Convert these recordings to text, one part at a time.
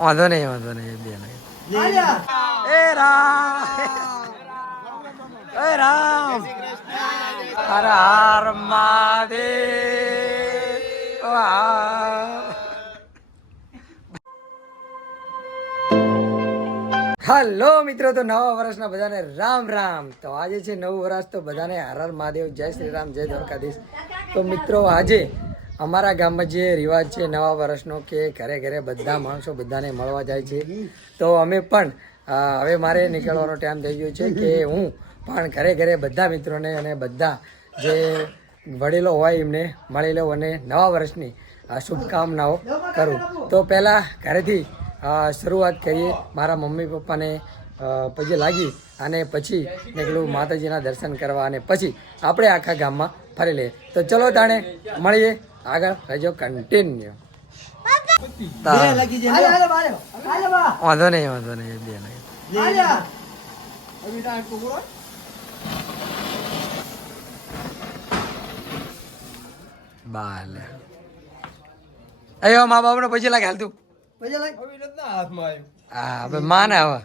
વાંધો નહીં બે લાગી એ રામ હર હર મહાદેવ હેલો મિત્રો, તો નવા વર્ષના બધાને રામ રામ. તો આજે છે નવું વર્ષ, તો બધાને હર હર મહાદેવ, જય શ્રી રામ, જય દ્વારકાધીશ. તો મિત્રો, આજે અમારા ગામમાં જે રિવાજ છે નવા વર્ષનો કે ઘરે ઘરે બધા માણસો બધાને મળવા જાય છે. તો અમે પણ હવે મારે નીકળવાનો ટાઈમ થઈ ગયો છે કે હું પણ ઘરે ઘરે બધા મિત્રોને અને બધા જે વડીલો હોય એમને મળી લઉં અને નવા વર્ષની શુભકામનાઓ કરું. તો પહેલાં ઘરેથી શરૂઆત કરીએ. મારા મમ્મી પપ્પાને પગે લાગી અને પછી નીકળું માતાજીના દર્શન કરવા અને પછી આપણે આખા ગામમાં ફરી લઈએ. તો ચલો તાણે મળીએ, આગળ રહેજો કન્ટિન્યુ. વાંધો નહીં બે બાલે અયો મા બાપને પૈસા લાગે હાલતું હા માં ને હવે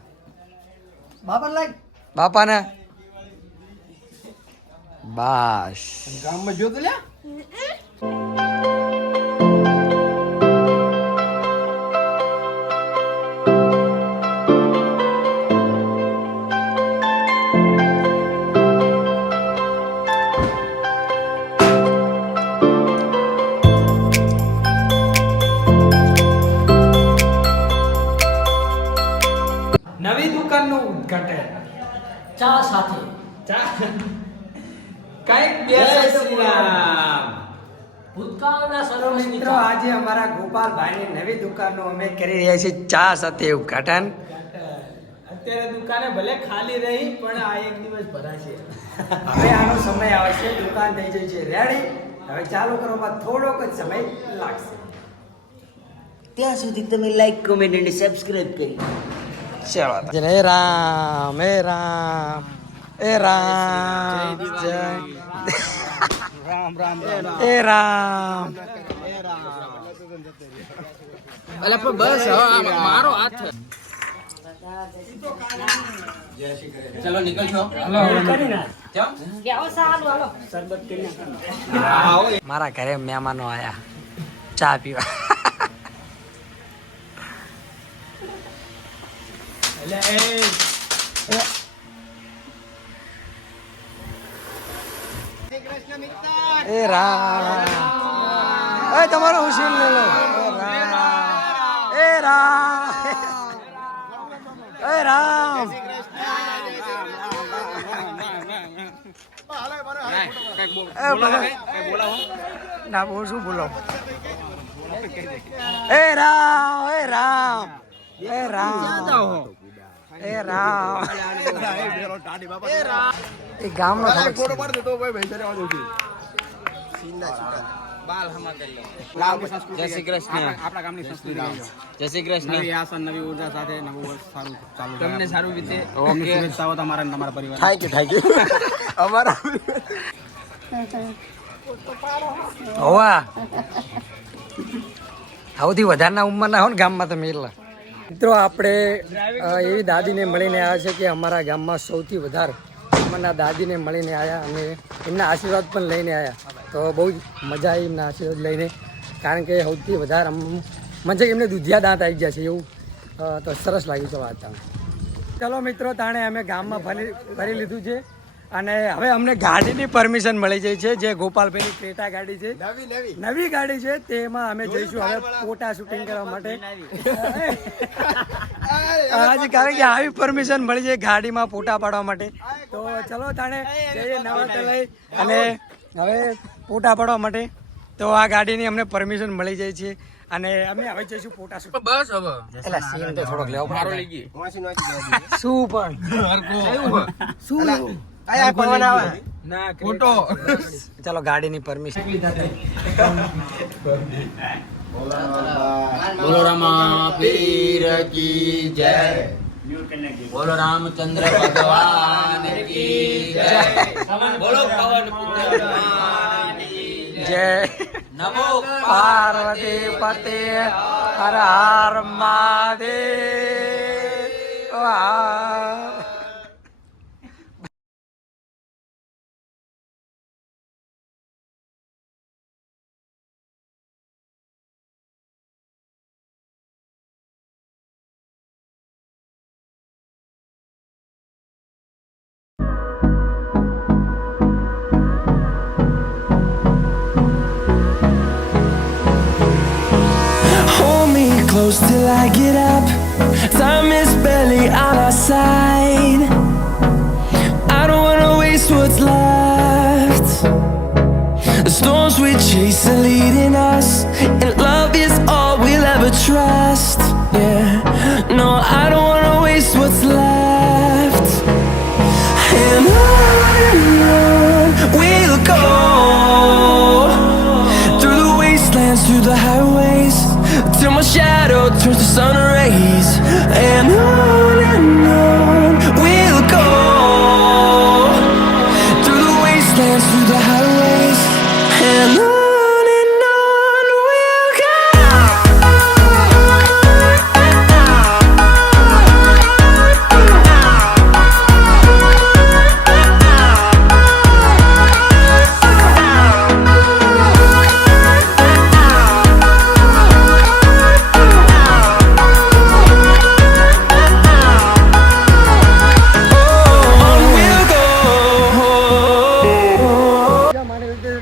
બાપા ને બસ ગામમાં જો તો લ્યા નવી દુકાનનું ઉદ્ઘાટન ચા સાથે કઈક જય શ્રી રામ. ભૂતકાળના સર્વ મિત્રો, આજે અમારા ગોપાલભાઈની નવી દુકાનનું અમે કરી રહ્યા છીએ ચા સાથે ઉદ્ઘાટન. અત્યારે દુકાને ભલે ખાલી રહી પણ આ એક દિવસ ભરાશે. હવે આનો સમય આવશે, દુકાન થઈ જાય છે રેડી. હવે ચાલુ કરવામાં થોડોક જ સમય લાગશે. ત્યાં સુધી તમે લાઈક, કોમેન્ટ અને સબસ્ક્રાઇબ કરી. ચલો હે રામ હે રામ હે રામ જય રામ રામ હે રામ. અલે પણ બસ હવે મારો હાથ ચલો નીકળ છો. મારા ઘરે મહેમાનો આયા ચા પીવા. એ રામ એ તમારો હુસેન લે લો. એ રામ એ રામ ના બોલ શું બોલો. એ રામ એ રામ એ રામ એ રામ એ ગામનો ફોટો પાડ દે તો ભાઈ ભાઈ જરા આવો છે સીનના છૂટા બાલ હમા કરી લો. જય શ્રી કૃષ્ણ. આપણા ગામની સંસ્કૃતિ જય શ્રી કૃષ્ણ. નવી આશા, નવી ઉર્જા સાથે નવું વર્ષ સારું ચાલુ તમને સારું રીતે ઓકે શુભેચ્છાઓ તમારા અને તમારા પરિવાર. થાય કે અમારા હોવા સૌથી વધારના ઉંમરના હો ને ગામમાં તમે એટલા મિત્રો. આપણે એવી દાદીને મળીને આવ્યા છે કે અમારા ગામમાં સૌથી વધારે ઉંમરના દાદીને મળીને આવ્યા અને એમના આશીર્વાદ પણ લઈને આવ્યા. તો બહુ જ મજા આવી એમના આશીર્વાદ લઈને, કારણ કે સૌથી વધારે મને એમને દૂધિયા દાંત આવી ગયા છે એવું. તો સરસ લાગ્યું છે વાત. ચલો મિત્રો, તાણે અમે ગામમાં ફરી લીધું છે અને હવે અમને ગાડીની પરમિશન મળી જાય છે. જે ગોપાલભાઈની ક્રેટા ગાડી છે, નવી ગાડી છે, તેમાં અમે જઈશું હવે ફોટા શૂટિંગ કરવા માટે. આજે કારણ કે આવી પરમિશન મળી જાય ગાડીમાં ફોટા પાડવા માટે. તો ચલો તાણે જઈએ નવા લઈ અને હવે ફોટા પાડવા માટે. તો આ ગાડીની અમને પરમિશન મળી જાય છે અને અમે હવે જઈશું ફોટા શૂટ. બસ હવે એટલે સીન તો થોડોક લેવો મારો લઈ ગઈ શું પણ શું આયા પવન આવે ના ફોટો. ચલો ગાડીની પરમિશન બોલો રામા પીર કી જય, બોલો રામચંદ્ર ભગવાન કી જય, બોલો પવન પુત્ર ભગવાન કી જય. જય નમો પાર્વતી પતે હર હર મહાદેવ વાહ. Hold me close till I get up. Time is barely on our side. I don't wanna waste what's left. The storms we chase are leading us, and love is all we'll ever trust. Yeah, no, I don't wanna waste what's left. And on we'll go, through the wastelands, through the highways, till my shadow turns to sun rays. And on we'll go, through the wastelands, through the highways, and on we'll go.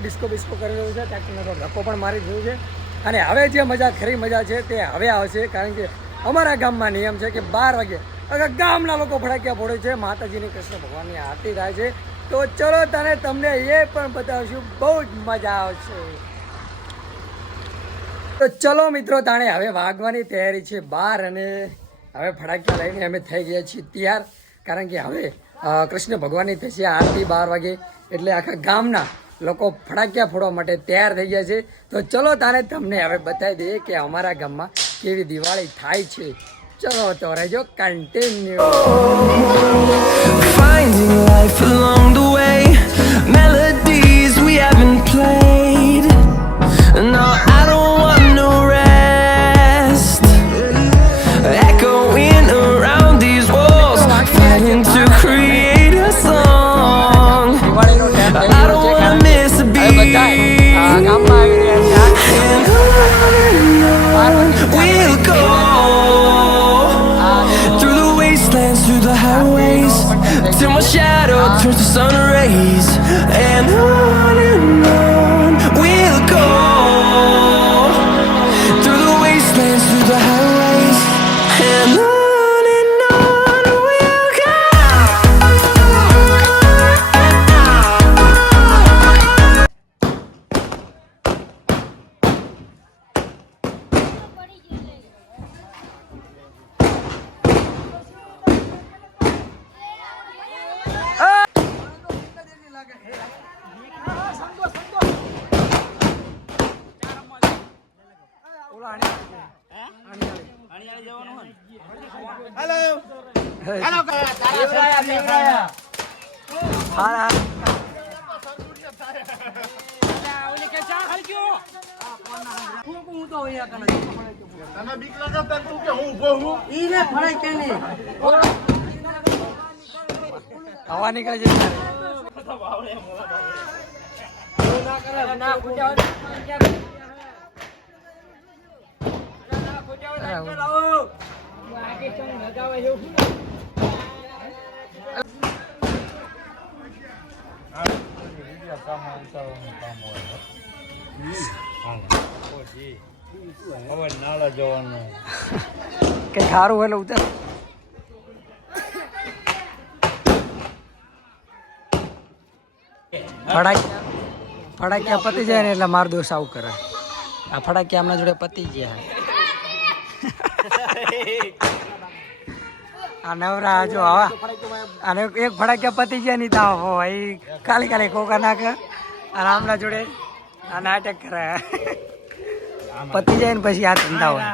Disco બિસ્કો કરેલો છે ટ્રેક્ટરનો ધક્કો પણ મારી દીધું છે અને હવે જે મજા ખરી મજા છે તે હવે આવશે કારણ કે અમારા ગામમાં નિયમ છે કે 12 વાગે અગર ગામના લોકો ફટાકિયા ફોડે છે માતાજીની કૃષ્ણ ભગવાનની આરતી થાય છે તો ચલો તને તમને એ પણ બતાવશું બહુ જ મજા આવશે. તો ચલો મિત્રો તાણે હવે વાગવાની તૈયારી છે 12 અને હવે ફટાકિયા લઈને અમે થઈ ગયા છીએ તૈયાર કારણ કે હવે કૃષ્ણ ભગવાનની થશે આરતી 12 વાગે એટલે આખા ગામના લોકો ફટાકિયા ફોડવા માટે તૈયાર થઈ ગયા છે. તો ચલો તારે તમને હવે બતાવી દઈએ કે અમારા ગામમાં કેવી દિવાળી થાય છે. ચલો તો રહેજો continue. Finding life along the way, melodies we haven't played. No, I don't want no rest. Echoing around these walls, fighting to create a song. દિવાળીનો ટાઈમ થઈ I ગયો don't છે wanna કારણ miss a કે હવે બધા beat. ગામમાં આવી રહ્યા છે. We'll go through the wastelands, through the highways, till my shadow turns to sun rays. And on we'll go through the wastelands, through the highways, and on we'll go. હવા નીકળે છે કે સારું એટલે ઉતર ફટાકિયા પતી જાય ને એટલે મારો દોસ્ત આવું કરે. આ ફટાકિયા આમના જોડે પતી ગયા. આ નવરા જો આવા અને એક ફટાકિયા પતી ગયા નહીં તો ભાઈ કાલી કાલી કોકા નાખે અને આમના જોડે આ નાટક કરે. પતી જાય ને પછી આ ધંધા હોય.